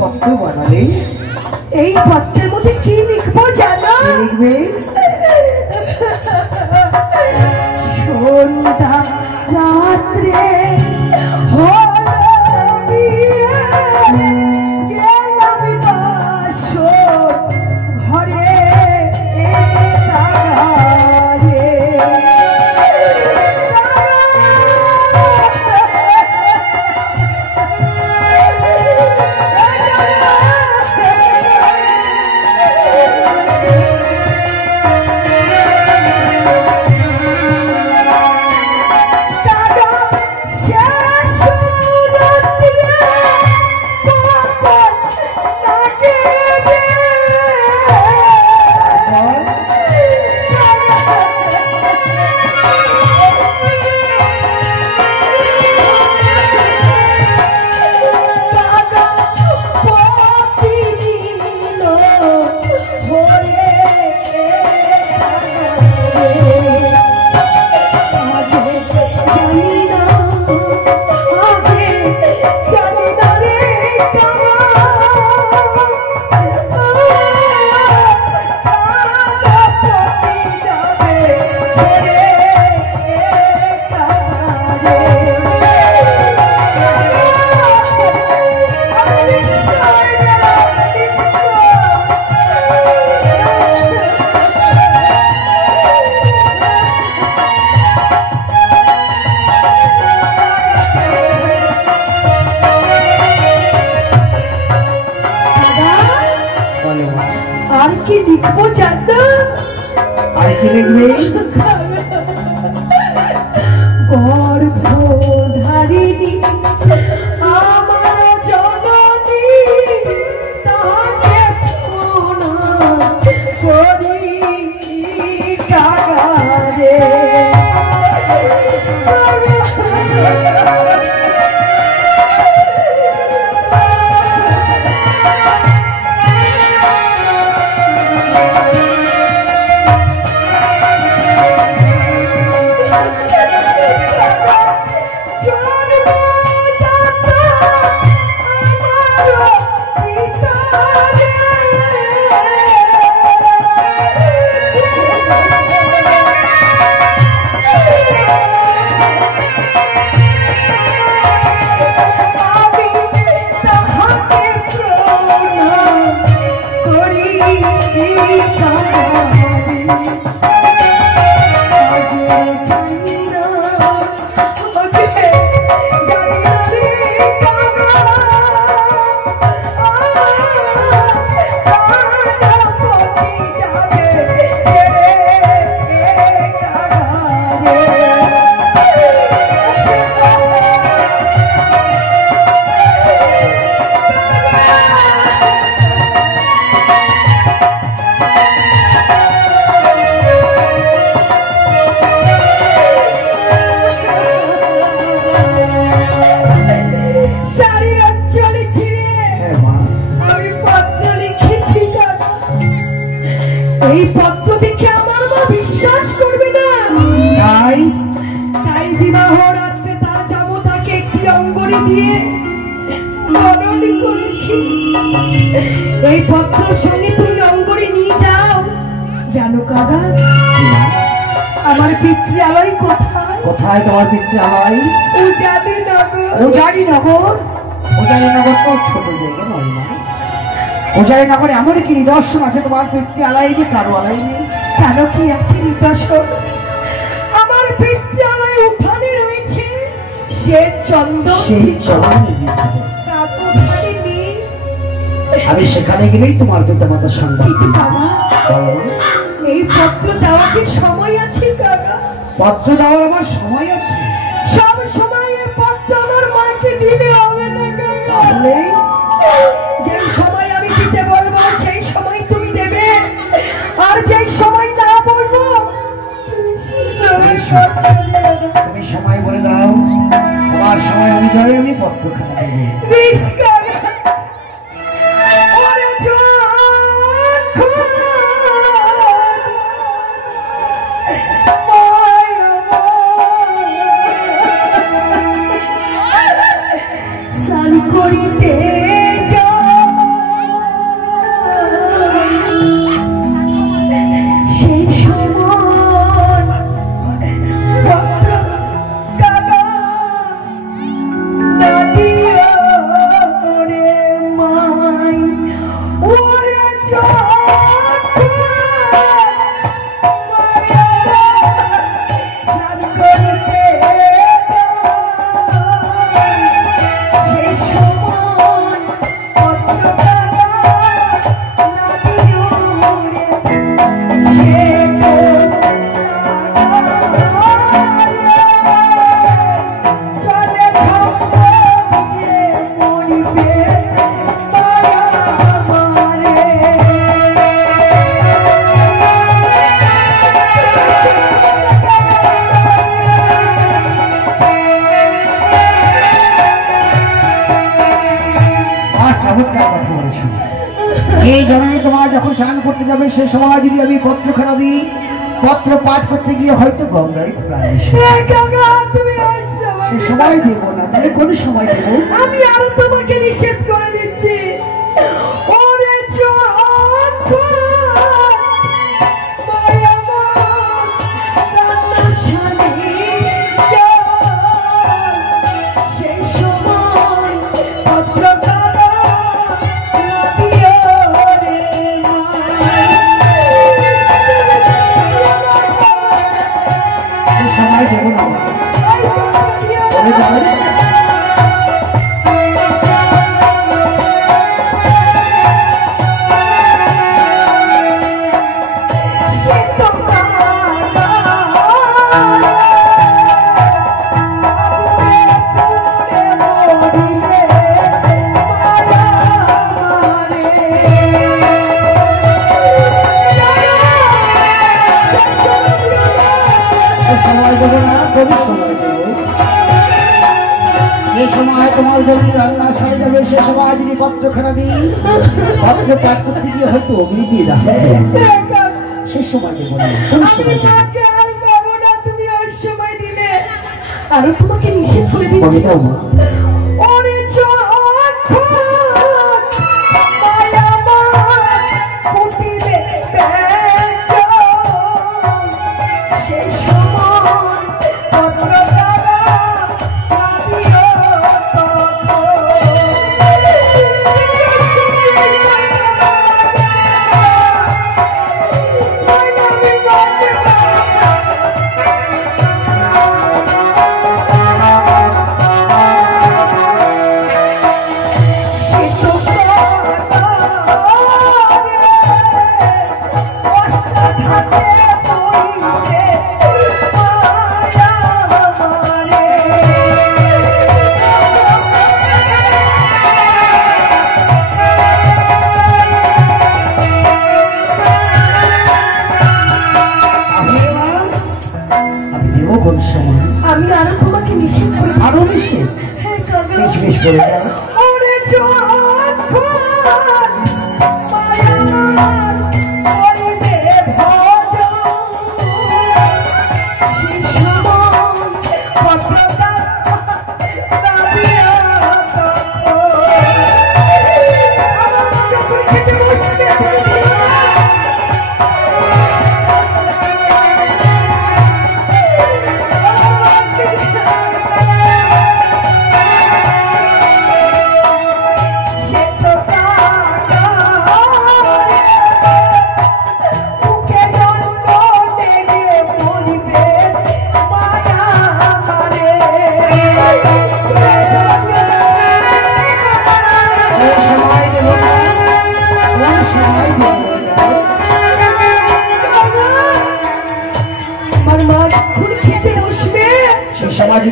পত্র বানালে এই পত্রের মধ্যে কি লিখবো জানো? লিখবে সন্ধ্যা রাত্রে হলো বিয়ে, গেলাম বাসর ঘরে তারে। আর কি লিখবো জানো? আর কি লিখবে? গর্ভধারিণী আমার জননী, তাকে প্রণাম করি কাগারে। এই পত্র দেখে আমার মা বিশ্বাস করবে না, তাই বিবাহ রাত্রে তার জামতাকে একটি অঙ্গরি দিয়ে বরণ করেছি। এই পত্রের সঙ্গে তুমি অঙ্গরি নিয়ে যাও। জানো কাকা, আমার পিতৃালয় কোথায়? কোথায় তোমার পিতৃালয়? উজানিনগর। উজানিনগর? উজানিনগর তো ছোট জায়গা নয় মা। উজানিনগরে এমন কি নিদর্শন আছে তোমার পিতৃালয় যে কারো আলাই নেই? জানো কি আছে নিদর্শন? আমার পিতৃালয়ে উঠানে রয়েছে শ্বেত চন্দন। সেই চন্দন আমি সেখানে গেলেই তোমার পিতা মাতার সন্ধান দিব। এই পত্র দেওয়ার কি সময় আছে কাকা? পত্র দেওয়ার আমার সময় আছে। সব সময় এই পত্র আমার মাকে দিলে হবে না কাকা। যেই সময় আমি দিতে বলবো সেই সময় তুমি দেবে, আর যেই সময় না বলবো তুমি সময় বলে দাও, তোমার সময় অনুযায়ী আমি পত্রখানা দেব। করিতে যাব করতে যাবে সে সময় যদি আমি পত্রখানা দিই, পত্র পাঠ করতে গিয়ে হয়তো গঙ্গায় প্রাণ এসে তুমি সে সময় দেব না, তাহলে কোন সময় দেব? আমি আরো তোমাকে নিষেধ করে দিচ্ছি। ওরে সেই সময় সময় দেব না বলে যাবে। যে সময় তোমার জমি রান্না সারে যাবে সে সময় যদি পত্রখানা দিই, পত্র পাঠ করতে গিয়ে হয়তো অগ্নি দিয়ে দেবে সে সময় দেবো না, কোন সময় দেবো? তুমি ওই সময় দিলে আরো তোমাকে নিষেধ করে দিচ্ছি। আমি আরো তোমাকে নিষেধ করে আরো নিষেধ বেশ করে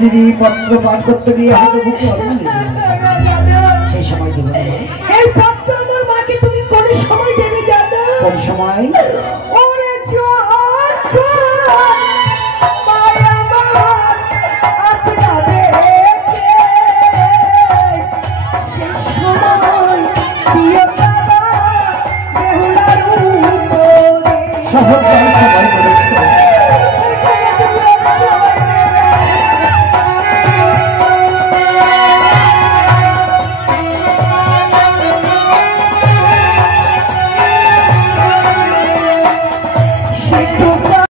যদি পত্র পাঠ করতে গিয়ে হয়তো বুকে সেই সময় দেবো। এই পত্র আমার মাকে তুমি কোন সময় দেবে জানো? কোন সময়?